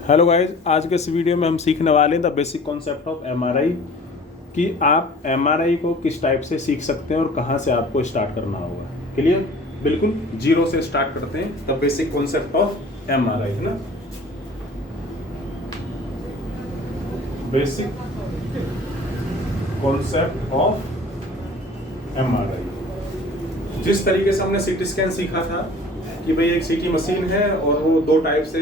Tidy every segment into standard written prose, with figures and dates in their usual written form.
Hello guys, आज के इस वीडियो में हम सीखने वाले हैं the basic concept of MRI कि आप एमआरआई को किस टाइप से सीख सकते हैं और कहां से आपको स्टार्ट करना होगा। क्लियर? बिल्कुल जीरो से स्टार्ट करते हैं। The basic concept of MRI है ना, बेसिक कॉन्सेप्ट ऑफ एमआरआई। जिस तरीके से हमने सीटी स्कैन सीखा था कि भाई एक सीटी मशीन है और वो दो टाइप से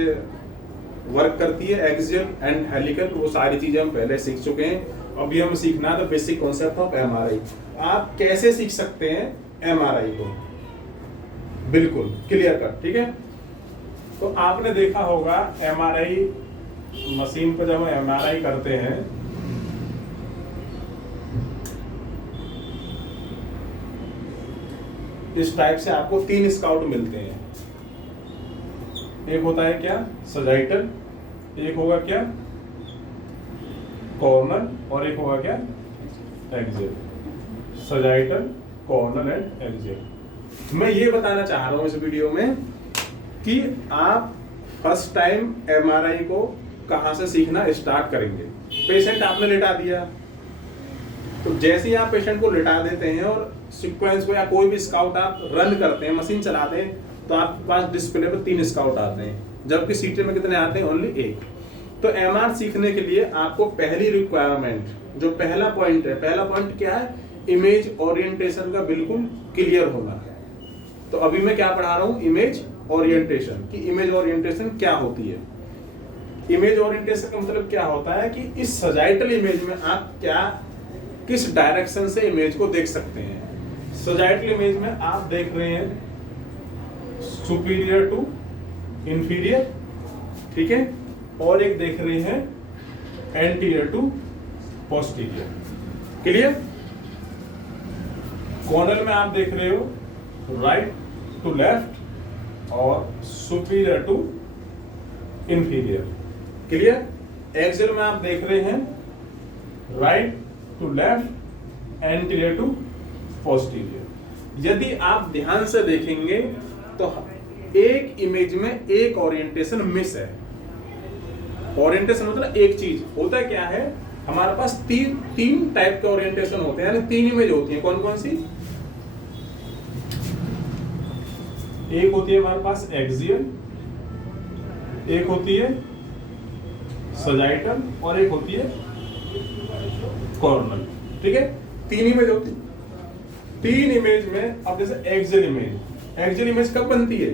वर्क करती है, एक्सियल एंड हेलिकल, वो सारी चीजें हम पहले सीख चुके हैं। अभी हम सीखना है बेसिक कॉन्सेप्ट ऑफ एमआरआई। आप कैसे सीख सकते हैं एमआरआई को, बिल्कुल क्लियर कट। ठीक है, तो आपने देखा होगा एमआरआई मशीन पर जब हम एमआरआई करते हैं इस टाइप से आपको 3 स्काउट मिलते हैं। एक होता है क्या, सजाइटल, एक होगा क्या कॉर्नर, और एक होगा क्या axial. Sagittal, corner and axial. मैं ये बताना चाह रहा हूं इस वीडियो में कि आप फर्स्ट टाइम एमआरआई को कहां से सीखना स्टार्ट करेंगे। पेशेंट आपने लिटा दिया, तो जैसे ही आप पेशेंट को लिटा देते हैं और सीक्वेंस को या कोई भी स्काउट आप रन करते हैं, मशीन चलाते हैं, तो आपके पास डिस्प्ले पर 3 स्काउट आते हैं, जबकि सीटी में कितने आते हैं, ओनली 1। तो एमआर सीखने के लिए आपको पहली रिक्वायरमेंट, जो पहला पॉइंट है, पहला पॉइंट क्या है, इमेज ओरिएंटेशन का बिल्कुल क्लियर होना है। तो अभी मैं क्या पढ़ा रहा हूं, इमेज ओरिएंटेशन की। इमेज ओरिएंटेशन क्या होती है? इमेज ओरिएंटेशन का मतलब क्या होता है कि इस सजाइटल इमेज में आप क्या, किस डायरेक्शन से इमेज को देख सकते हैं। सजाइटल इमेज में आप देख रहे हैं सुपीरियर टू इंफीरियर, ठीक है, और एक देख रहे हैं anterior to posterior. Clear? Coronal में आप देख रहे हो राइट टू लेफ्ट और superior to inferior. Clear? Axial में आप देख रहे हैं right to left, anterior to posterior. यदि आप ध्यान से देखेंगे तो एक इमेज में एक ओरिएंटेशन मिस है। ओरिएंटेशन मतलब एक चीज होता है, क्या है, हमारे पास तीन टाइप के ओरिएंटेशन होते हैं, यानी 3 इमेज होती हैं। कौन कौन सी? एक होती है हमारे पास एक्सियल, एक होती है सजाइटल और एक होती है कॉर्नर। ठीक है, 3 इमेज होती है। 3 इमेज में अब जैसे एक्सियल इमेज कब बनती है?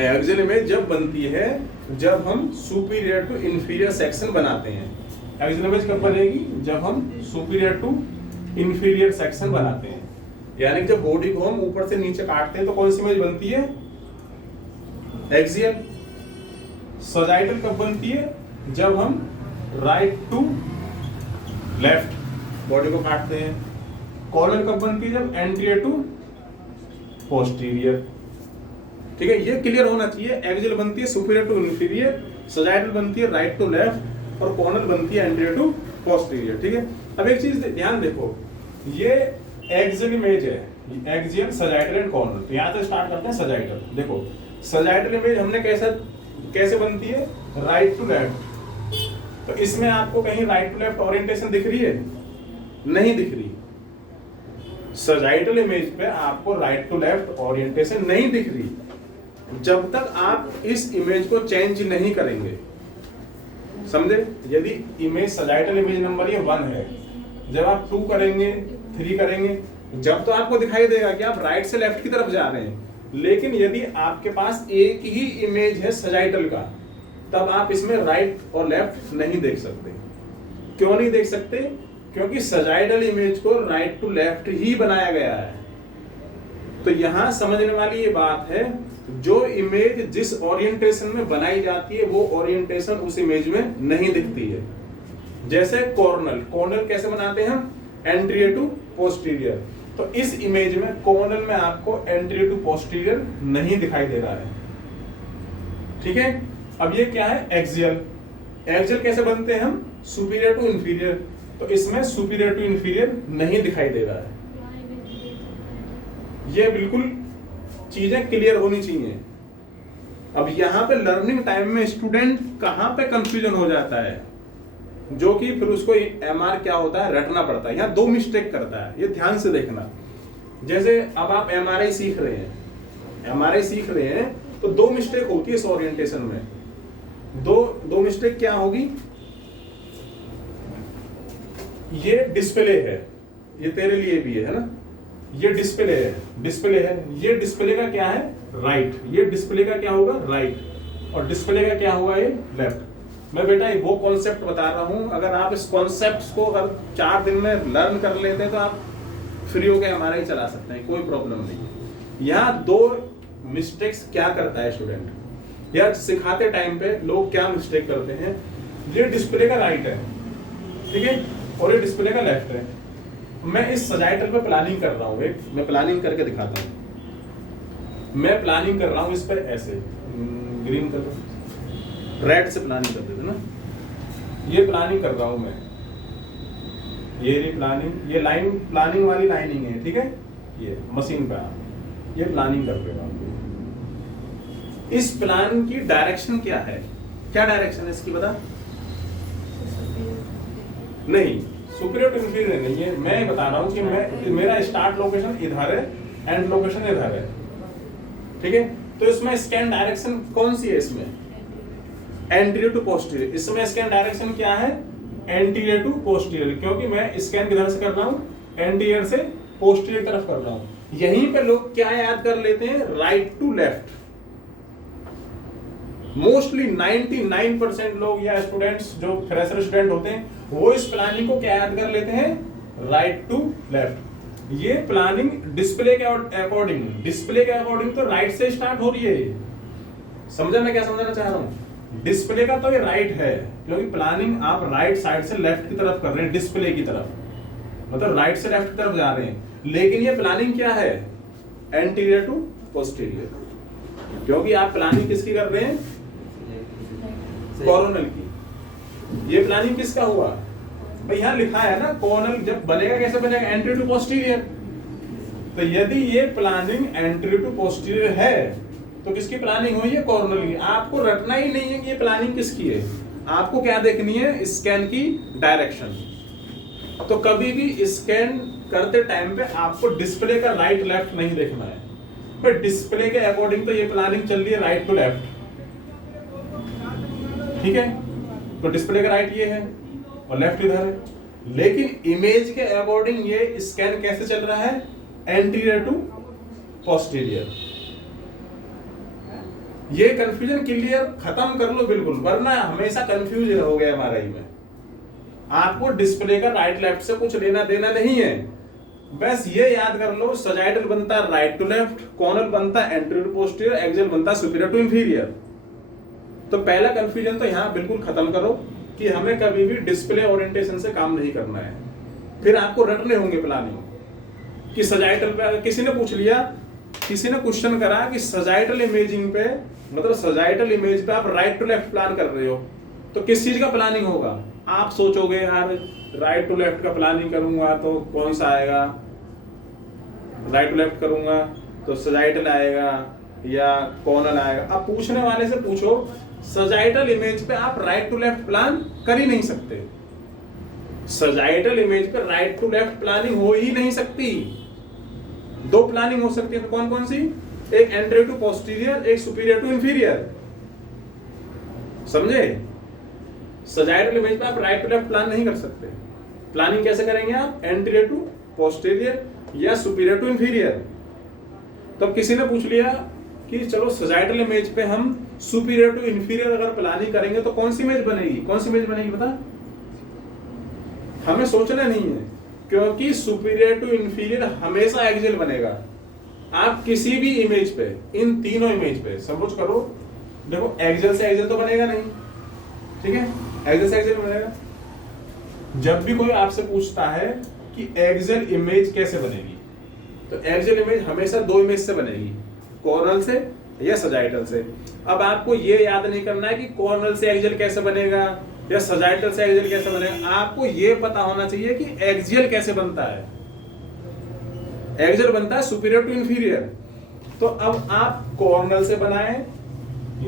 एक्सियल इमेज जब बनती है जब हम सुपीरियर टू इंफीरियर सेक्शन बनाते हैं। एक्सियल इमेज कब बनेगी? जब हम सुपीरियर टू इंफीरियर सेक्शन बनाते हैं, यानी जब बॉडी को हम ऊपर से नीचे काटते हैं तो कौन सी इमेज बनती है? एक्सियल। सजाइटल कब बनती है? जब हम राइट टू लेफ्ट बॉडी को काटते हैं। कॉर्नर कब बनती है? जब एंटीरियर टू पोस्टीरियर। ठीक है, ये क्लियर होना चाहिए। एक्सियल बनती है सुपीरियर टू इंफीरियर, सजाइटल बनती है राइट टू लेफ्ट और कॉर्नर बनती है एंटीरियर टू पोस्टीरियर। ठीक है, अब एक चीज ध्यान देखो, ये एक्सियल इमेज है, एक्सियल, सजाइटल एंड कॉर्नर। तो यहां से स्टार्ट करते हैं सजाइटल। देखो सजाइटल इमेज हमने कैसे बनती है? Right to left. तो इसमें आपको कहीं राइट टू लेफ्ट ओरिएंटेशन दिख रही है? नहीं दिख रही। सजाइटल इमेज पे आपको राइट टू लेफ्ट ओरिएंटेशन नहीं दिख रही जब तक आप इस इमेज को चेंज नहीं करेंगे। समझे? यदि इमेज सजाइटल इमेज नंबर ये 1 है, जब आप 2 करेंगे, 3 करेंगे, जब तो आपको दिखाई देगा कि आप राइट से लेफ्ट की तरफ जा रहे हैं। लेकिन यदि आपके पास एक ही इमेज है सजाइटल का, तब आप इसमें राइट और लेफ्ट नहीं देख सकते। क्यों नहीं देख सकते? क्योंकि सजाइटल इमेज को राइट टू लेफ्ट ही बनाया गया है। तो यहां समझने वाली ये बात है, जो इमेज जिस ओरिएंटेशन में बनाई जाती है वो ओरिएंटेशन उस इमेज में नहीं दिखती है। जैसे कॉर्नर कैसे बनाते हैं हम? Anterior to posterior. तो इस इमेज में कॉर्नर में आपको एंटीरियर टू पोस्टीरियर नहीं दिखाई दे रहा है। ठीक है, अब ये क्या है? एक्सियल। एक्सियल कैसे बनते हैं हम? Superior to inferior. तो इसमें सुपीरियर टू इंफीरियर नहीं दिखाई दे रहा है। ये बिल्कुल चीजें क्लियर होनी चाहिए। अब यहाँ पे लर्निंग टाइम में स्टूडेंट कहाँ पे कंफ्यूजन हो जाता है, जो कि फिर उसको एमआर क्या होता है रटना पड़ता है। यहाँ दो मिस्टेक करता है, ये ध्यान से देखना। जैसे अब आप एमआरआई सीख रहे हैं, तो दो मिस्टेक होती है इस ओरिएंटेशन में। दो मिस्टेक क्या होगी, ये डिस्प्ले है, ये तेरे लिए भी है ना, ये डिस्प्ले है, ये डिस्प्ले का क्या है राइट, ये डिस्प्ले का क्या होगा राइट, और डिस्प्ले का क्या होगा ये लेफ्ट। मैं बेटा वो कॉन्सेप्ट बता रहा हूं, अगर आप इस कॉन्सेप्ट को अगर 4 दिन में लर्न कर लेते हैं तो आप फ्री होकर हमारा ही चला सकते हैं, कोई प्रॉब्लम नहीं। यहाँ दो मिस्टेक्स क्या करता है स्टूडेंट, या सिखाते टाइम पे लोग क्या मिस्टेक करते हैं, ये डिस्प्ले का राइट है, ठीक है, और ये डिस्प्ले का लेफ्ट है। मैं इस सजाइटल पे प्लानिंग कर रहा हूँ, मैं प्लानिंग करके दिखाता हूँ। मैं प्लानिंग कर रहा हूँ इस पर ऐसे, ग्रीन कलर रेड से प्लानिंग कर देते ना, ये प्लानिंग कर रहा हूँ मैं, ये प्लानिंग, ये लाइन प्लानिंग वाली लाइनिंग है, ठीक है, ये मशीन पे आप ये प्लानिंग कर देगा। इस प्लान की डायरेक्शन क्या है, क्या डायरेक्शन है इसकी बता? नहीं, सुपीरियर टू इंफीरियर नहीं है, मैं बता रहा हूं कि मेरा स्टार्ट लोकेशन इधर है, एंड लोकेशन इधर है, ठीक है। तो इसमें स्कैन डायरेक्शन कौन सी है, इसमें एंटीरियर टू पोस्टीरियर। इसमें स्कैन डायरेक्शन क्या है, एंटीरियर टू पोस्टीरियर, क्योंकि मैं स्कैन किधर से कर रहा हूं, एंटीरियर से पोस्टीरियर तरफ कर रहा हूं। यहीं पे लोग क्या याद कर लेते हैं, राइट टू लेफ्ट। मोस्टली 99% लोग या स्टूडेंट्स जो फ्रेशर स्टूडेंट होते हैं वो इस प्लानिंग को क्या याद कर लेते हैं, राइट टू लेफ्ट। ये प्लानिंग डिस्प्ले के अकॉर्डिंग तो राइट से स्टार्ट हो रही है। समझा मैं क्या समझाना चाह रहा हूं? डिस्प्ले का तो ये राइट है, क्योंकि प्लानिंग आप राइट साइड से लेफ्ट की तरफ कर रहे हैं, डिस्प्ले की तरफ, मतलब राइट से लेफ्ट की तरफ जा रहे हैं। लेकिन ये प्लानिंग क्या है, एंटीरियर टू पोस्टीरियर, क्योंकि आप प्लानिंग किसकी कर रहे हैं, कोरोनल की। ये प्लानिंग किसका हुआ भाई, यहां लिखा है ना कोरोनल जब बनेगा कैसे बनेगा, एंटीरियर टू पोस्टीरियर। तो यदि ये प्लानिंग एंटीरियर टू पोस्टीरियर है तो किसकी प्लानिंग हुई है, कोरोनल की। आपको रटना ही नहीं है कि ये प्लानिंग किसकी है, आपको क्या देखनी है, स्कैन की डायरेक्शन। तो कभी भी स्कैन करते टाइम पे आपको डिस्प्ले का राइट लेफ्ट नहीं देखना है, पर डिस्प्ले के अकॉर्डिंग तो ये प्लानिंग चल रही है राइट टू लेफ्ट, ठीक है। तो डिस्प्ले का राइट ये है और लेफ्ट इधर है, लेकिन इमेज के अकॉर्डिंग ये स्कैन कैसे चल रहा है, एंटीरियर टू पोस्टीरियर। ये कंफ्यूजन क्लियर खत्म कर लो बिल्कुल, वरना हमेशा कंफ्यूज हो गया हमारा ही में। आपको डिस्प्ले का राइट लेफ्ट से कुछ लेना देना नहीं है, बस ये याद कर लो सजाइडल बनता है राइट टू लेफ्ट, कॉर्नल बनता है एंटीरियर टू पोस्टीरियर, एक्सियल बनता है सुपीरियर टू इंफीरियर। तो पहला कंफ्यूजन तो यहां बिल्कुल खत्म करो कि हमें कभी भी डिस्प्ले ओरिएंटेशन से काम नहीं करना है। फिर आपको रटने होंगे प्लानिंग कि सजाइटल पे, किसी ने पूछ लिया, किसी ने क्वेश्चन करा कि सजाइटल इमेजिंग पे, मतलब सजाइटल इमेज पे आप राइट टू लेफ्ट प्लान कर रहे हो तो किस चीज का प्लानिंग होगा। आप सोचोगे यार राइट टू लेफ्ट का प्लानिंग करूंगा तो कौन सा आएगा, राइट टू लेफ्ट करूंगा तो सजाइटल आएगा या कॉर्नल आएगा। अब पूछने वाले से पूछो, सजाइटल इमेज पे आप राइट टू लेफ्ट प्लान कर ही नहीं सकते। सजाइटल इमेज पे राइट टू लेफ्ट प्लानिंग हो ही नहीं सकती। दो प्लानिंग हो सकती है, तो कौन कौन सी, एक एंटीरियर टू पोस्टीरियर, एक सुपीरियर टू इंफीरियर। समझे? सजाइटल इमेज पे आप राइट टू लेफ्ट प्लान नहीं कर सकते। प्लानिंग कैसे करेंगे आप, एंटीरियर टू पोस्टीरियर या सुपीरियर टू इंफीरियर। तो किसी ने पूछ लिया कि चलो सजाइटल इमेज पे हम सुपीरियर टू इंफीरियर अगर प्लानिंग करेंगे तो कौन सी इमेज बनेगी, कौन सी इमेज बनेगी बता। हमें सोचना नहीं है, क्योंकि सुपीरियर टू इंफीरियर हमेशा एक्सियल बनेगा। आप किसी भी इमेज पे, इन तीनों इमेज पे सपोज करो, देखो एक्सियल से एक्सियल तो बनेगा नहीं, ठीक है, एक्सियल से एक्सियल बनेगा। जब भी कोई आपसे पूछता है कि एक्सियल इमेज कैसे बनेगी, तो एक्सियल इमेज हमेशा दो इमेज से बनेगी, कॉर्नल से या सजाइटल से। अब आपको ये याद नहीं करना है कि कॉर्नल से एक्सियल कैसे बनेगा या सजाइटल से एक्सियल कैसे बनेगा, आपको ये पता होना चाहिए कि एक्सियल कैसे बनता है। एक्सियल बनता है सुपीरियर टू इंफीरियर। तो अब आप कॉर्नल से बनाएं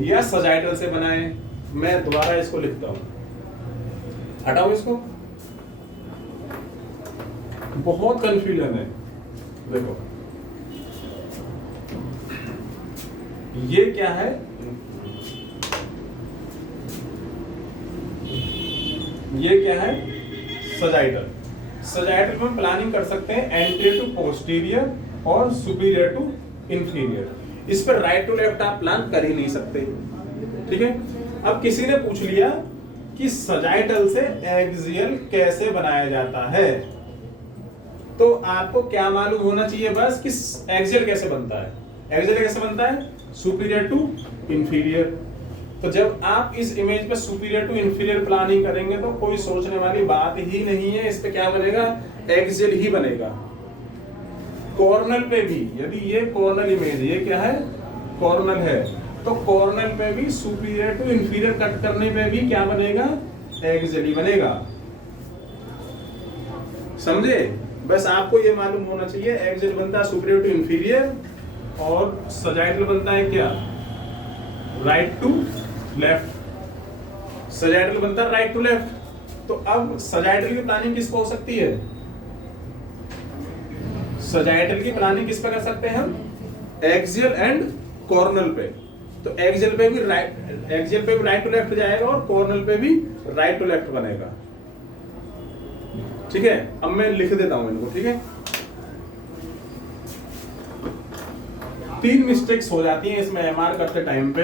या सजाइटल से बनाए। मैं दोबारा इसको लिखता हूं, हटाओ इसको, बहुत कंफ्यूजन है। देखो ये क्या है, ये क्या है, सजाइटल। सजाइटल में प्लानिंग कर सकते हैं एंटीरियर टू पोस्टीरियर और सुपीरियर टू इंफीरियर। इस पर राइट टू लेफ्ट आप प्लान कर ही नहीं सकते, ठीक है। अब किसी ने पूछ लिया कि सजाइटल से एक्सियल कैसे बनाया जाता है, तो आपको क्या मालूम होना चाहिए बस कि एक्सियल कैसे बनता है। एक्सियल कैसे बनता है, सुपीरियर टू इंफीरियर। तो जब आप इस इमेज पे सुपीरियर टू इंफीरियर प्लानिंग करेंगे तो कोई सोचने वाली बात ही नहीं है, इस पे क्या बनेगा, एक्सियल ही बनेगा। कॉर्नल पे भी, यदि ये कॉर्नल इमेज, ये क्या है, कॉर्नल है, तो कॉर्नल पे भी सुपीरियर टू इंफीरियर कट करने पे भी क्या बनेगा, एक्सियल ही बनेगा। समझे, बस आपको ये मालूम होना चाहिए एक्सियल बनता है सुपीरियर टू इंफीरियर और सजाइटल बनता है क्या, राइट टू लेफ्ट। सजाइटल बनता है राइट टू लेफ्ट। तो अब सजाइटल की प्लानिंग किस पे हो सकती है, सजाइटल की प्लानिंग किस पे कर सकते हैं हम, एक्सियल एंड कॉर्नल पे। तो एक्सियल पे भी राइट टू लेफ्ट जाएगा और कॉर्नल पे भी राइट टू लेफ्ट बनेगा, ठीक है। अब मैं लिख देता हूं इनको, ठीक है। 3 मिस्टेक्स हो जाती हैं इसमें एमआर करते टाइम पे,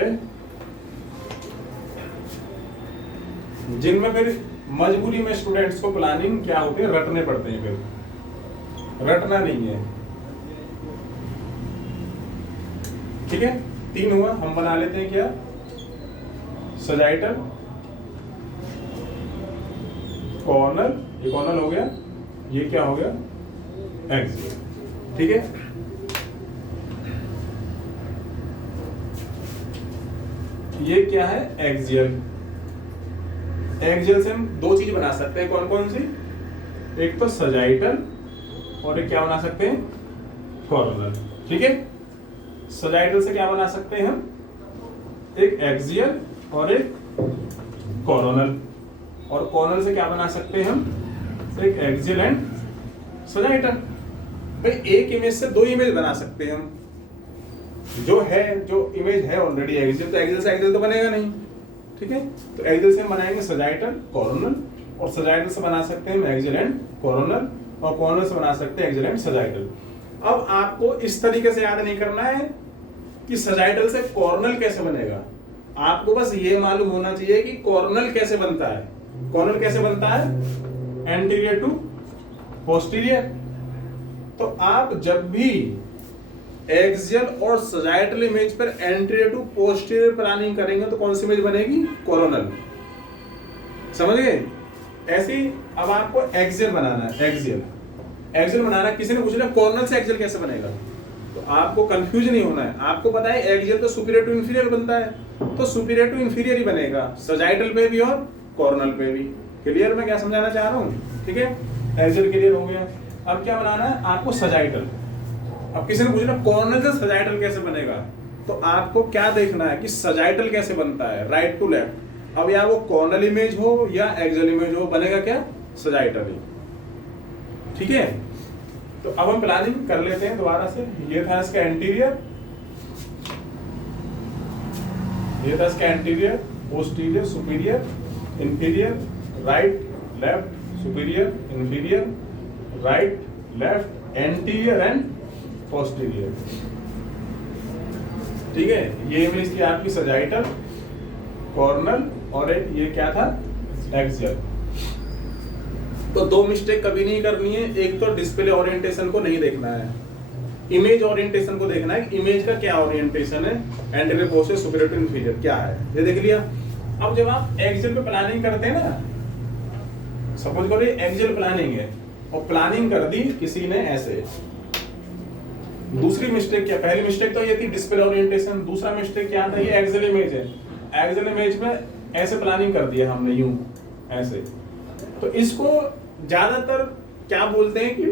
जिनमें फिर मजबूरी में स्टूडेंट्स को प्लानिंग क्या होती है, रटने पड़ते हैं। फिर रटना नहीं है, ठीक है। 3 हुआ, हम बना लेते हैं क्या, सजाइटल, कॉर्नल, ये कॉर्नल हो गया, ये क्या हो गया, एक्सियल, ठीक है। ये क्या है, एक्सियल। एक्सियल से हम 2 चीज बना सकते हैं, कौन कौन सी, एक तो सजाइटल और एक क्या बना सकते हैं, कॉर्नल, ठीक है। सजाइटल से क्या बना सकते हैं हम, एक एक्सियल और एक कॉर्नल, और कॉर्नल से क्या बना सकते हैं हम, एक एक्सियल एंड सजाइटल। भाई एक इमेज से 2 इमेज बना सकते हैं हम, जो इमेज है ऑलरेडी एक्सियल, तो एक्सियल से एक्सियल तो बनेगा नहीं, ठीक है। तो एक्सियल से हम बनाएंगे सजाइटल, कॉर्नल, और सजाइटल से बना सकते हैं हम एक्सियल एंड कॉर्नल, और कॉर्नल से बना सकते हैं एक्सियल एंड सजाइटल। अब आपको इस तरीके से याद नहीं करना है कि सजाइटल से कॉर्नल कैसे बनेगा, आपको बस ये मालूम होना चाहिए कि कॉर्नल कैसे बनता है। कॉर्नल कैसे बनता है, एंटीरियर टू पोस्टीरियर। तो आप जब भी एक्सियल और सजाइटल इमेज पर एंटीरियर टू पोस्टीरियर प्लानिंग करेंगे तो कौन सी इमेज बनेगी, कॉर्नल, समझ गए। ऐसी अब आपको एक्सियल बनाना है, एक्सियल बनाना है। किसी ने पूछ लिया कॉर्नल से एक्सियल कैसे बनेगा, तो आपको कंफ्यूज नहीं होना है, आपको पता है एक्सियल तो सुपीरियर टू इंफीरियर बनता है, तो सुपीरियर टू इंफीरियर ही बनेगा, सजाइटल पे भी और कॉर्नल पे भी। क्लियर मैं क्या समझाना चाह रहा हूँ, ठीक है। एक्सियल क्लियर हो गया। अब क्या बनाना है आपको, सजाइटल। अब किसी ने पूछा कॉर्नल से सजाइटल कैसे बनेगा, तो आपको क्या देखना है कि सजाइटल कैसे बनता है, राइट टू लेफ्ट। अब या वो कॉर्नल इमेज हो या एक्सियल इमेज हो, बनेगा क्या, सजाइटल ही, ठीक है। तो अब हम प्लानिंग कर लेते हैं दोबारा से। ये था इसका एंटीरियर, ये था इसका anterior, posterior, superior, inferior, right left, superior, inferior, right left, anterior and posterior, ठीक है। ये इमेज थी आपकी सजाइटल, कॉर्नल, और एक ये क्या था, एक्सियल। तो 2 मिस्टेक कभी नहीं करनी है। एक तो डिस्प्ले ओरिएंटेशन को नहीं देखना है, इमेज ओरिएंटेशन को देखना है, इमेज का क्या ओरिएंटेशन है, anterior posterior superior to inferior क्या है, ये देख लिया। अब जब आप एक्सियल पे प्लानिंग करते हैं ना, सपोज करो ये एक्सियल प्लानिंग है और प्लानिंग कर दी किसी ने ऐसे। दूसरी मिस्टेक क्या, पहली मिस्टेक तो ये थी डिस्प्ले ओरिएंटेशन, दूसरा मिस्टेक क्या था, ये एक्सियल इमेज है, एक्सियल इमेज में ऐसे प्लानिंग कर दिया हमने, यूं ऐसे। तो इसको ज्यादातर क्या बोलते हैं कि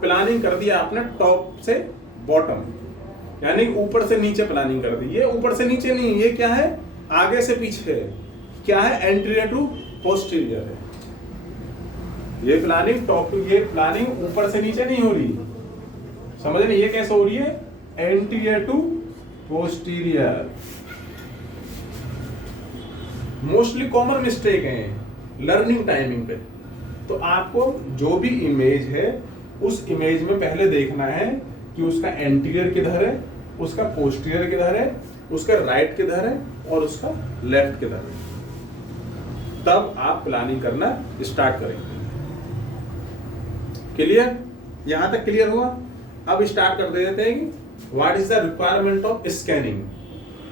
प्लानिंग कर दिया आपने टॉप से बॉटम, यानी ऊपर से नीचे प्लानिंग कर दी। ये ऊपर से नीचे नहीं, ये क्या है, आगे से पीछे है। क्या है, एंटीरियर टू पोस्टीरियर है। ये प्लानिंग ये प्लानिंग ऊपर से नीचे नहीं हो रही, समझ रहे, ये कैसे हो रही है, anterior to posterior. Mostly common mistake है लर्निंग टाइमिंग पे। तो आपको जो भी इमेज है उस इमेज में पहले देखना है कि उसका एंटीरियर किधर है, उसका पोस्टीरियर किधर है, उसका राइट किधर है और उसका लेफ्ट किधर है। तब आप प्लानिंग करना स्टार्ट करेंगे। क्लियर, यहां तक क्लियर हुआ। अब स्टार्ट कर देते हैं कि what is the requirement of scanning,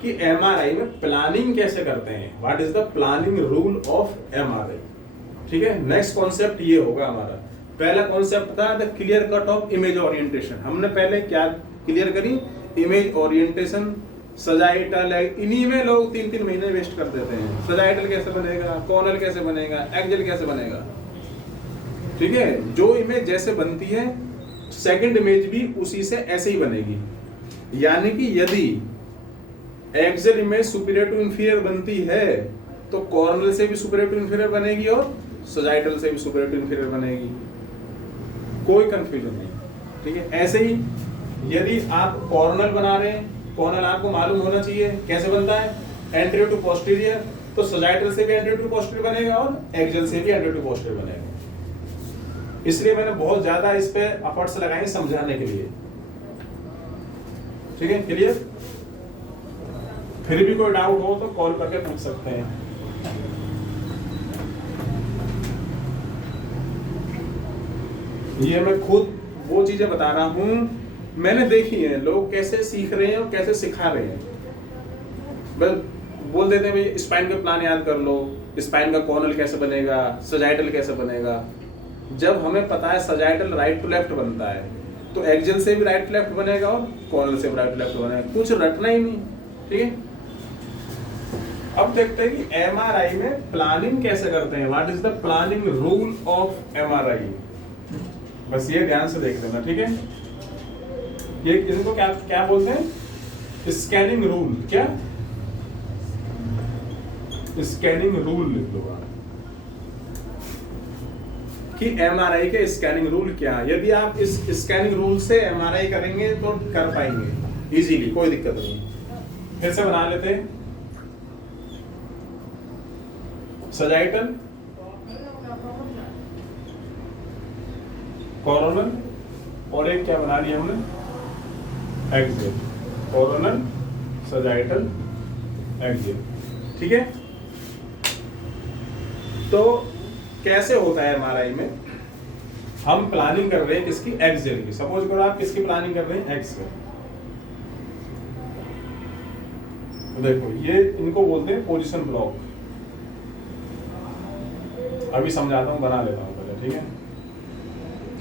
कि एमआरआई में प्लानिंग कैसे करते हैं, what is the planning rule of MRI. ठीक है, नेक्स्ट कॉन्सेप्ट ये होगा हमारा। पहला कॉन्सेप्ट था the clear cut off image orientation. हमने पहले क्या क्लियर करी, इमेज ओरिएंटेशन, सजाइटल, इन्हीं में लोग 3-3 महीने वेस्ट कर देते हैं। सजाइटल कैसे बनेगा, कॉर्नल कैसे बनेगा, एक्सियल कैसे बनेगा। ठीक है, जो इमेज जैसे बनती है सेकंड इमेज भी उसी से ऐसे ही बनेगी। यानी कि यदि axial image superior to inferior बनती है तो कॉर्नल से भी सुपीरियर टू इंफीरियर बनेगी और सजाइटल से भी सुपीरियर टू इंफीरियर बनेगी। कोई कंफ्यूजन नहीं। ठीक है, ऐसे ही यदि आप कॉर्नल बना रहे हैं, कॉर्नल आपको मालूम होना चाहिए कैसे बनता है, एंटीरियर टू पोस्टीरियर, तो सजाइटल से भी एंटीरियर टू पोस्टीरियर बनेगा और एक्सियल से भी एंटीरियर टू पोस्टीरियर बनेगा। इसलिए मैंने बहुत ज्यादा इस पे एफर्ट्स लगाए समझाने के लिए। ठीक है, क्लियर। फिर भी कोई डाउट हो तो कॉल करके पूछ सकते हैं। ये मैं खुद वो चीजें बता रहा हूं, मैंने देखी है लोग कैसे सीख रहे हैं और कैसे सिखा रहे हैं। बस बोल देते हैं भाई स्पाइन का प्लान याद कर लो, स्पाइन का कॉर्नल कैसे बनेगा, सजाइटल कैसे बनेगा। जब हमें पता है सजाइटल राइट टू लेफ्ट बनता है तो एक्सियल से भी राइट टू लेफ्ट बनेगा और कॉर्नल से भी राइट टू लेफ्ट बनेगा, कुछ रटना ही नहीं। ठीक है, अब देखते हैं कि एमआरआई में प्लानिंग कैसे करते हैं, what is the planning rule of MRI. बस ये ध्यान से देख लेना। ठीक है, ये इनको क्या क्या बोलते हैं, स्कैनिंग रूल। क्या, स्कैनिंग रूल लिख लो आप कि एमआरआई के स्कैनिंग रूल क्या है। यदि आप इस स्कैनिंग रूल से एमआरआई करेंगे तो कर पाएंगे इजीली, कोई दिक्कत नहीं। फिर से बना लेते हैं, सजाइटल, कोरोनल और एक क्या बना लिया हमने, एक्सियल। Coronal, sagittal, axial. ठीक है, तो कैसे होता है एमआरआई में, हम प्लानिंग कर रहे हैं किसकी, एक्सियल की। सपोज करो आप किसकी प्लानिंग कर रहे हैं, एक्सियल। तो देखो ये इनको बोलते हैं पोजीशन ब्लॉक। अभी समझाता हूं, बना लेता हूं पहले। ठीक है,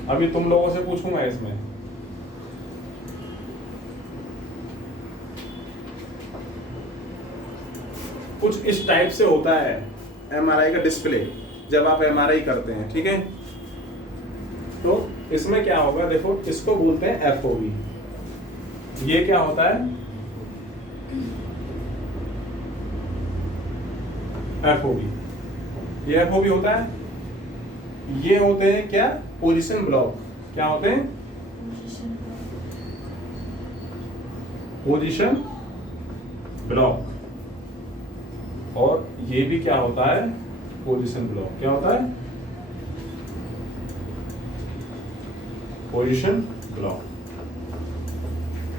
अभी तुम लोगों से पूछूंगा इसमें। कुछ इस टाइप से होता है एमआरआई का डिस्प्ले जब आप एमआरआई करते हैं। ठीक है, तो इसमें क्या होगा, देखो इसको बोलते हैं एफओबी। ये क्या होता है, एफओबी। ये एफओबी होता है। ये होते हैं क्या, पोजीशन ब्लॉक। क्या होते हैं, पोजीशन ब्लॉक। और ये भी क्या होता है, पोजीशन ब्लॉक। क्या होता है, पोजीशन ब्लॉक।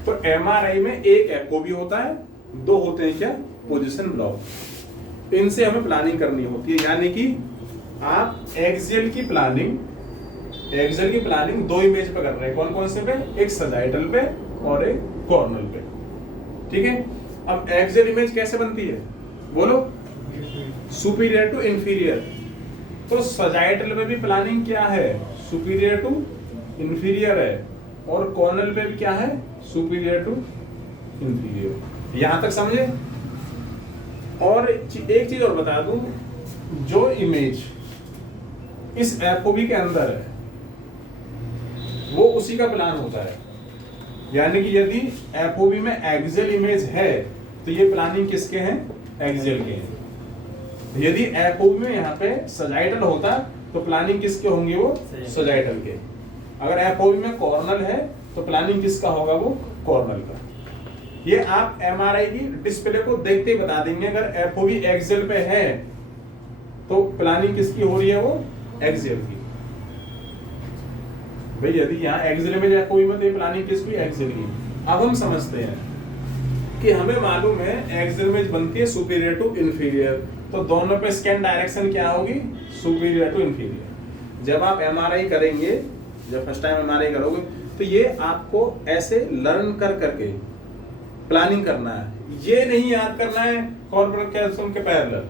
तो एमआरआई में एक एफओबी होता है, दो होते हैं क्या, पोजीशन ब्लॉक। इनसे हमें प्लानिंग करनी होती है। यानी कि आप एक्सियल की प्लानिंग दो इमेज पे कर रहे हैं। कौन कौन से पे, एक सजाइटल पे और एक कॉर्नल पे। ठीक है, अब एक्सियल इमेज कैसे बनती है, बोलो, सुपीरियर टू इंफीरियर। तो सजाइटल में भी प्लानिंग क्या है, सुपीरियर टू इंफीरियर है, और कॉर्नल पे भी क्या है, सुपीरियर टू इंफीरियर। यहां तक समझे। और एक चीज और बता दूं, जो इमेज इस एफओबी के अंदर है वो उसी का प्लान होता है। यानी कि यदि एफओबी में एक्सियल इमेज है तो ये प्लानिंग किसके हैं? एक्सियल के हैं। यदि एफओबी में यहाँ पे सजाइटल होता तो प्लानिंग किसके होंगे? वो सजाइटल के। अगर एफओबी में कॉर्नल है तो प्लानिंग किसका होगा? वो कॉर्नल का। ये आप एमआरआई की डिस्प्ले को देखते ही बता देंगे। अगर एफओबी एक्सियल पे है तो प्लानिंग किसकी हो रही है? वो एक्सियल की। भाई यदि यहाँ एक्सियल में जाए कोई मत, ये प्लानिंग किसकी? एक्सियल की। अब हम समझते हैं कि हमें मालूम है एक्सियल में बनती है सुपीरियर टू इंफीरियर, तो दोनों पे स्कैन डायरेक्शन क्या होगी? Superior to inferior. जब आप एमआरआई करेंगे, जब फर्स्ट टाइम एमआरआई करोगे तो ये आपको ऐसे लर्न कर करके प्लानिंग करना है। ये नहीं याद करना है कॉर्पस कैल्शियम के पैरेलल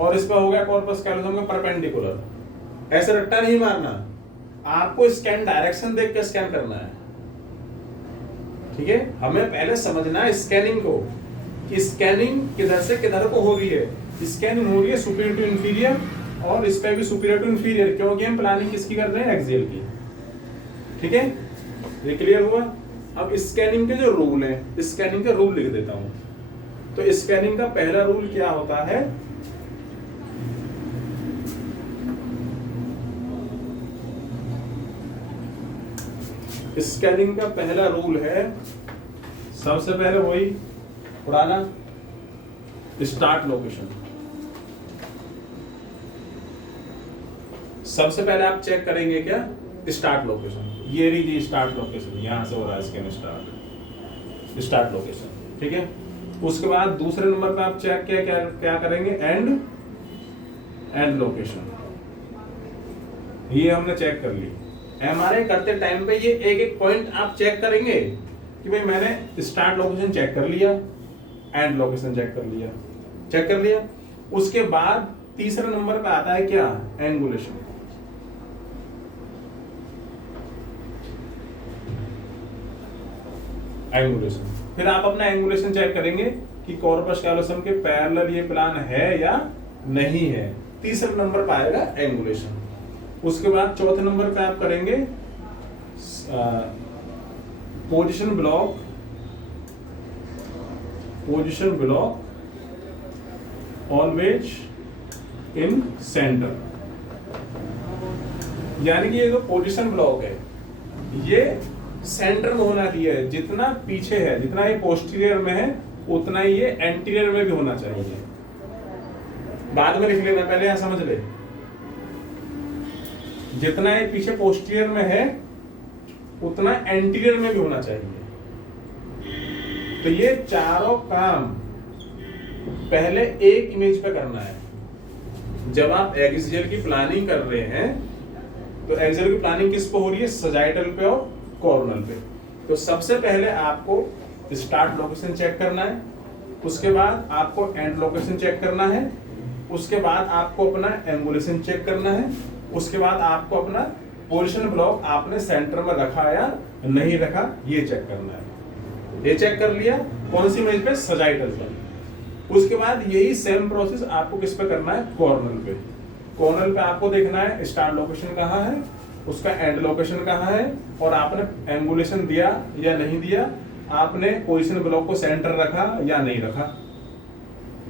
और इस पर हो गया कॉर्पस कैल्शियम के परपेंडिकुलर, ऐसे रट्टा नहीं मारना। आपको स्कैन डायरेक्शन देख के स्कैन करना है, ठीक है? हमें पहले समझना है स्कैनिंग को कि स्कैनिंग किधर से किधर को हो रही है। स्कैनिंग हो रही है सुपीरियर टू इंफीरियर और इस पे भी सुपीरियर टू इंफीरियर, क्योंकि हम प्लानिंग किसकी कर रहे हैं? एक्सियल की। ठीक है, ये क्लियर हुआ? अब स्कैनिंग के जो रूल है, स्कैनिंग के रूल लिख देता हूं। तो स्कैनिंग का पहला रूल क्या होता है? स्कैनिंग का पहला रूल है, सबसे पहले वही पुराना, स्टार्ट लोकेशन। सबसे पहले आप चेक करेंगे क्या? Start location. ये लीजिए स्टार्ट लोकेशन, यहां से हो रहा है स्कैन स्टार्ट लोकेशन, ठीक है? उसके बाद दूसरे नंबर पे आप चेक क्या करेंगे? And location. ये हमने चेक कर ली। एमआरआई करते टाइम पे ये एक एक पॉइंट आप चेक करेंगे कि भाई मैंने स्टार्ट लोकेशन चेक कर लिया, एंड लोकेशन चेक कर लिया। उसके बाद तीसरे नंबर पे आता है क्या? एंगुलेशन। फिर आप अपना एंगुलेशन चेक करेंगे कि कॉर्पस कैलोसम के पैरेलल ये प्लान है या नहीं है। तीसरे नंबर पे आएगा एंगुलेशन। उसके बाद चौथे नंबर पे आप करेंगे position block always in centre. यानी कि ये जो पोजीशन ब्लॉक है ये सेंटर में होना चाहिए। जितना पीछे है, जितना ये पोस्टीरियर में है, उतना ही ये एंटीरियर में भी होना चाहिए। बाद में लिख लेना, पहले यहां समझ ले। जितना ये पीछे पोस्टीरियर में है उतना एंटीरियर में भी होना चाहिए। तो ये चारों काम पहले एक इमेज पे करना है। जब आप एक्सियल की प्लानिंग कर रहे हैं तो एक्सियल की प्लानिंग किस पे हो रही है? सजाइटल पे और कॉर्नल पे। तो सबसे पहले आपको स्टार्ट लोकेशन चेक करना है, उसके बाद आपको एंड लोकेशन चेक करना है, उसके बाद आपको अपना एंगुलेशन चेक करना है, उसके बाद आपको अपना पोजीशन ब्लॉक आपने सेंटर में रखा या नहीं रखा ये चेक करना है। ये चेक कर लिया कौन सी इमेज पे? सजाइटल पर। उसके बाद यही सेम प्रोसेस आपको किस पे करना है? कॉर्नल पे। कॉर्नल पे आपको देखना है स्टार्ट लोकेशन कहाँ है, उसका एंड लोकेशन कहाँ है, और आपने एंगुलेशन दिया या नहीं दिया, आपने पोजीशन ब्लॉक को सेंटर रखा या नहीं रखा।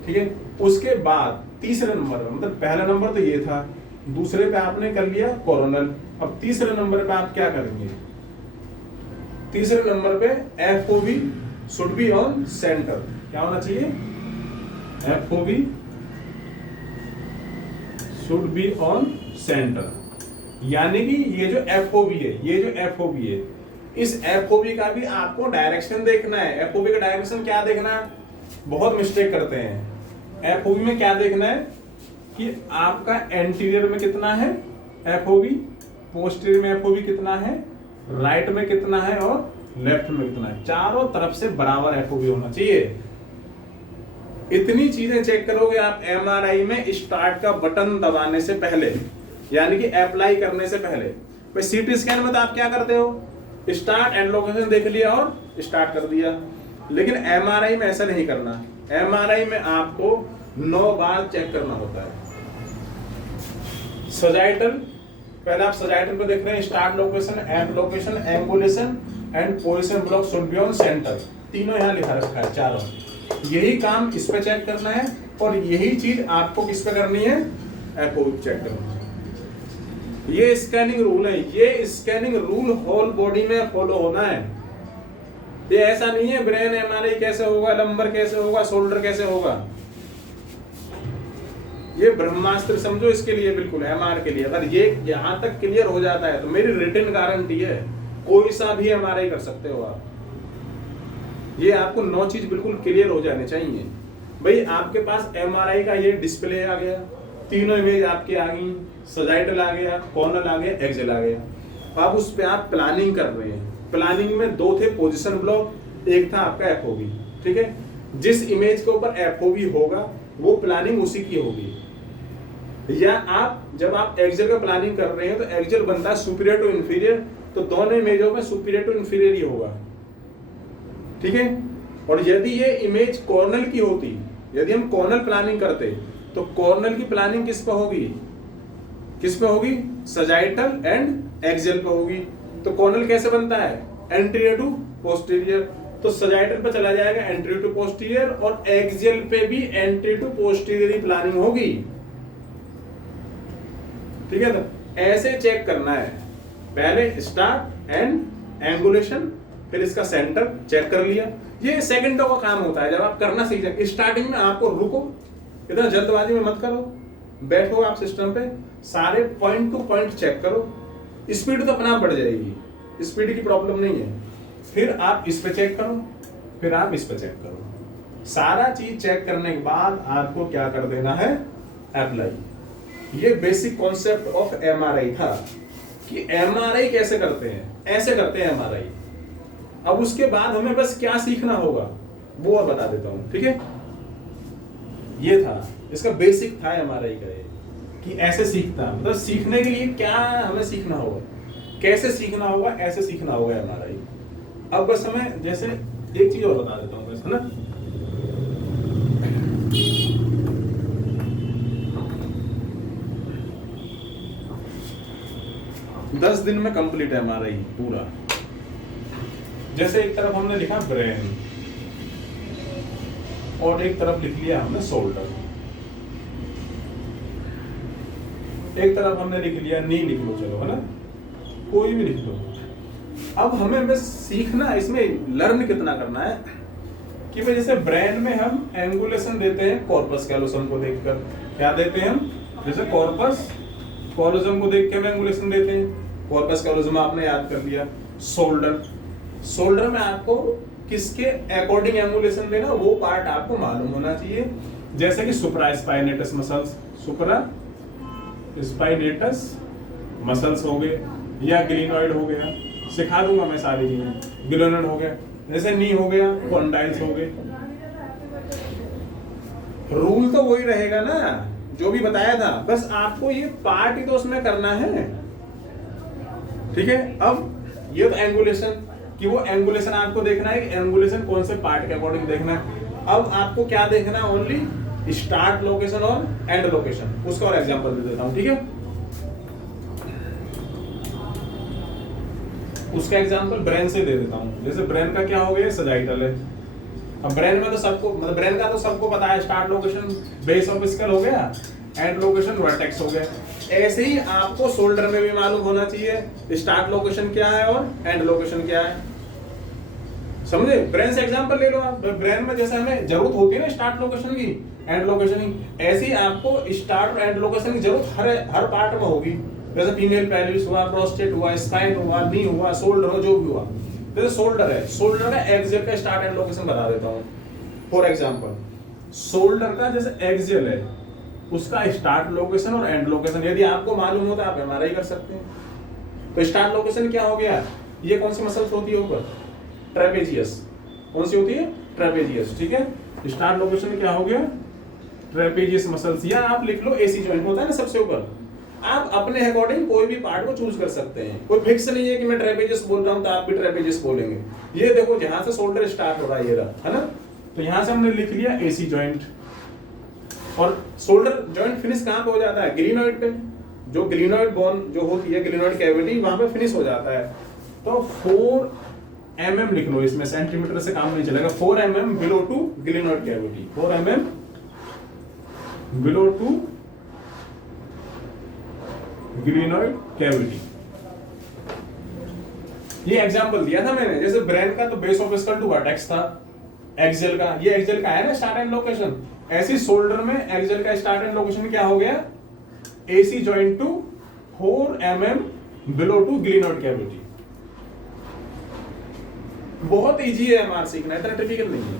ठीक है, उसके बाद तीसरे नंबर, मतलब पहला नंबर तो ये था, दूसरे पे आपने कर लिया कॉर्नल। अब तीसरे नंबर पे आप क्या करेंगे? तीसरे नंबर पे FOB should be on centre. क्या होना चाहिए? FOB should be on centre. यानी कि ये जो एफओबी है, इस एफओबी का भी आपको डायरेक्शन देखना है। एफओबी का डायरेक्शन क्या देखना है? बहुत मिस्टेक करते हैं। एफओबी में क्या देखना है कि आपका एंटीरियर में कितना है एफओबी, पोस्टीरियर में एफओबी कितना है, राइट में कितना है और लेफ्ट में कितना है। चारों तरफ से बराबर एफओबी होना चाहिए। इतनी चीजें चेक करोगे आप एमआरआई में स्टार्ट का बटन दबाने से पहले, यानी कि अप्लाई करने से पहले। भाई सीटी स्कैन में तो आप क्या करते हो? स्टार्ट एंड लोकेशन देख लिया और स्टार्ट कर दिया। लेकिन एमआरआई में ऐसा नहीं करना। एमआरआई में आपको 9 बार चेक करना होता है। सजाइटल, पहले आप सजाइटल पे देख रहे हैं start location, and location, angulation, and position block should be on centre, तीनों यहाँ लिखा रखा है चारों। यही काम इस पे चेक करना है और यही चीज आपको किस पे करनी है, एफओ चेक करना है। ये स्कैनिंग रूल है, ये स्कैनिंग रूल होल बॉडी में फॉलो होना है। ये ऐसा नहीं है ब्रेन एमआरआई कैसे होगा, लंबर कैसे होगा, शोल्डर कैसे होगा, ये ब्रह्मास्त्र समझो इसके लिए, बिल्कुल एमआर के लिए। अगर ये यहां तक क्लियर हो जाता है तो मेरी रिटन गारंटी है कोई सा भी एमआरआई कर सकते हो आप। ये आपको 9 चीज बिल्कुल क्लियर हो जाने चाहिए। भाई आपके पास एमआरआई का ये डिस्प्ले आ गया, तीनों इमेज आपके आ गई, सजाइटल आ गया, कॉर्नल आ गया, एक्सेल आ गया। अब उस पे आप प्लानिंग कर रहे हैं। प्लानिंग में 2 थे पोजीशन ब्लॉक, एक था आपका एफओबी, ठीक है। जिस इमेज के ऊपर एफओबी होगा वो प्लानिंग उसी की होगी। या आप जब आप एक्सेल का प्लानिंग कर रहे हैं तो एक्सेल बनता है सुपीरियर टू इंफीरियर, तो दोनों इमेजों में सुपीरियर टू इंफीरियर ही होगा, ठीक है। और यदि ये इमेज कॉर्नल की होती, यदि हम कॉर्नल प्लानिंग करते तो कॉर्नल की प्लानिंग किस पे होगी, किस पे होगी, सजाइटल एंड एक्सेल पे होगी। तो कॉर्नल कैसे बनता है, एंटीरियर टू पोस्टीरियर, तो सजाइटल पे चला जाएगा एंटीरियर टू पोस्टीरियर और एक्सेल पे भी एंटीरियर टू पोस्टीरियर प्लानिंग होगी, ठीक है। तो ऐसे चेक करना है, पहले स्टार्ट एंड एंगुलेशन, फिर इसका सेंटर चेक कर लिया। ये सेकंडों का काम होता है जब आप करना सीख जाए। स्टार्टिंग में आपको रुको, इतना जल्दबाजी में मत करो, बैठो आप सिस्टम पे, सारे पॉइंट टू पॉइंट चेक करो। स्पीड तो अपने आप बढ़ जाएगी, स्पीड की प्रॉब्लम नहीं है। फिर आप इस पे चेक करो, फिर आप इस पे चेक करो। सारा चीज चेक करने के बाद आपको क्या कर देना है, अप्लाई। ये बेसिक कॉन्सेप्ट ऑफ एमआरआई था कि एमआरआई कैसे करते हैं, ऐसे करते हैं एमआरआई। अब उसके बाद हमें बस क्या सीखना होगा वो और बता देता हूं, ठीक है। ये था इसका बेसिक था एमआरआई का, कि ऐसे सीखता, मतलब सीखने के लिए क्या हमें सीखना होगा, कैसे सीखना होगा, ऐसे सीखना होगा एमआरआई। अब बस हमें जैसे एक चीज और बता देता हूं बस, है ना। दस दिन में कंप्लीट है एमआरआई पूरा। जैसे एक तरफ हमने लिखा ब्रेन और एक तरफ लिख लिया हमने शोल्डर, एक तरफ हमने लिख लिया नी, लिख लो चलो, है ना, कोई भी लिख लो। अब हमें बस सीखना, इसमें लर्न कितना करना है कि भाई जैसे ब्रेन में हम एंगुलेशन देते हैं कॉर्पस कैलोसम को देखकर, क्या देते हैं हम, जैसे कॉर्पस कॉलोसम को देख के हम एंगुलेशन देते हैं। कॉर्पस कैलोसम आपने याद कर लिया। शोल्डर, शोल्डर में आपको किसके अकॉर्डिंग एंगुलेशन देना वो पार्ट आपको मालूम होना चाहिए। जैसे कि सुप्रास्पाइनेटस मसल्स, सुप्रा स्पाइनेटस मसल्स हो गए, या ग्लिनॉइड हो गया, सिखा दूंगा मैं सारी चीजें। ग्लिनॉइड हो गया, जैसे नी हो गया, कॉन्डाइल्स हो गए। रूल तो वही रहेगा ना जो भी बताया था, बस आपको ये पार्ट ही तो उसमें करना है, ठीक है। अब ये तो एंगुलेशन कि वो एंगुलेशन आपको देखना है कि एंगुलेशन कौन से पार्ट के अकॉर्डिंग देखना है। अब आपको क्या देखना है, ओनली स्टार्ट लोकेशन और एंड लोकेशन। उसका और एग्जांपल दे देता हूं, ठीक है। उसका एग्जांपल ब्रेन से दे देता हूं। जैसे ब्रेन का क्या हो गया, सजाइटल है। अब ब्रेन में तो सबको, मतलब ब्रेन का तो सबको पता है, start location base of school हो गया, एंड लोकेशन वर्टेक्स हो गया। ऐसे ही आपको शोल्डर में भी मालूम होना चाहिए स्टार्ट लोकेशन क्या है और एंड लोकेशन क्या है, समझे। ब्रेन से एग्जांपल ले लो आप। ब्रेन में जैसे हमें जरूरत होती है ना स्टार्ट लोकेशन की, एंड लोकेशन की, ऐसे ही आपको स्टार्ट और एंड लोकेशन की जरूरत हर पार्ट में होगी। जैसे फीमेल पेल्विस हुआ, प्रोस्टेट हुआ, स्पाइन हुआ, नी हुआ, शोल्डर हो, जो भी हुआ। जैसे शोल्डर है, शोल्डर का एक्सियल का स्टार्ट एंड लोकेशन बता देता हूँ। फॉर एग्जांपल शोल्डर का जैसे एक्सियल है, उसका स्टार्ट लोकेशन और एंड लोकेशन यदि आपको मालूम हो तो आप एमआरआई कर सकते हैं। तो स्टार्ट लोकेशन क्या हो गया, ये कौन सी मसल्स होती है ऊपर, ट्रेपेजियस। कौन सी होती है, ट्रेपेजियस, ठीक है। स्टार्ट लोकेशन क्या हो गया, ट्रेपेजियस मसल्स, या आप लिख लो एसी जॉइंट होता है ना सबसे ऊपर। आप अपने अकॉर्डिंग कोई भी पार्ट को चूज कर सकते हैं, कोई फिक्स नहीं है कि मैं ट्रेपेजियस बोल रहा हूं तो आप भी ट्रेपेजियस बोलेंगे। ये देखो जहां से शोल्डर स्टार्ट हो रहा है, ये रहा, है ना। तो यहां से हमने लिख लिया एसी जॉइंट, और शोल्डर जॉइंट फिनिश कहां पे हो जाता है, ग्लिनॉइड पे। जो ग्लिनॉइड बोन जो होती है, ग्लिनॉइड कैविटी, वहां पे फिनिश हो जाता है। तो 4 mm लिख लो, इसमें सेंटीमीटर से काम नहीं चलेगा। 4 mm below to glenoid cavity, 4 mm below to glenoid cavity. ये एग्जांपल दिया था मैंने, जैसे ब्रेन का तो base of skull to vertex था, एक्सेल का, ये एक्सेल का है ना स्टार्ट एंड लोकेशन, ऐसी शोल्डर में एक्सेल का स्टार्ट एंड लोकेशन क्या हो गया, AC joint to 4 mm below to glenoid cavity. बहुत इजी है एमआर सीखना, इतना टिपिकल नहीं है।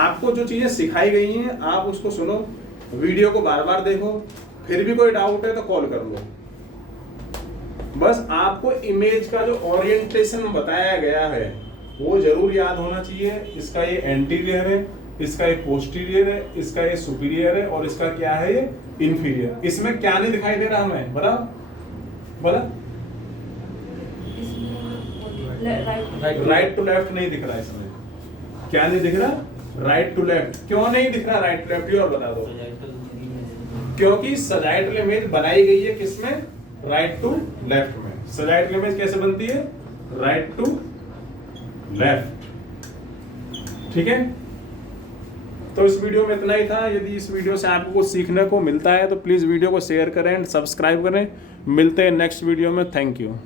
आपको जो चीजें सिखाई गई हैं आप उसको सुनो, वीडियो को बार बार देखो, फिर भी कोई डाउट है तो कॉल कर लो। बस आपको इमेज का जो ओरिएंटेशन बताया गया है वो जरूर याद होना चाहिए। इसका ये एंटीरियर है, इसका ये पोस्टीरियर है, इसका ये सुपीरियर है और इसका क्या है ये इंफीरियर। इसमें क्या नहीं दिखाई दे रहा हमें, बता बोला, राइट टू लेफ्ट नहीं दिख रहा इसमें, क्या नहीं दिख रहा, राइट टू लेफ्ट। क्यों नहीं दिख रहा राइट टू लेफ्ट, ये और बता दो। क्योंकि सजाइटल इमेज बनाई गई है किसमें, राइट टू लेफ्ट में। सजाइटल इमेज कैसे बनती है, राइट टू लेफ्ट, ठीक है। तो इस वीडियो में इतना ही था। यदि इस वीडियो से आपको कुछ सीखने को मिलता है तो प्लीज वीडियो को शेयर करें एंड सब्सक्राइब करें। मिलते हैं नेक्स्ट वीडियो में, थैंक यू।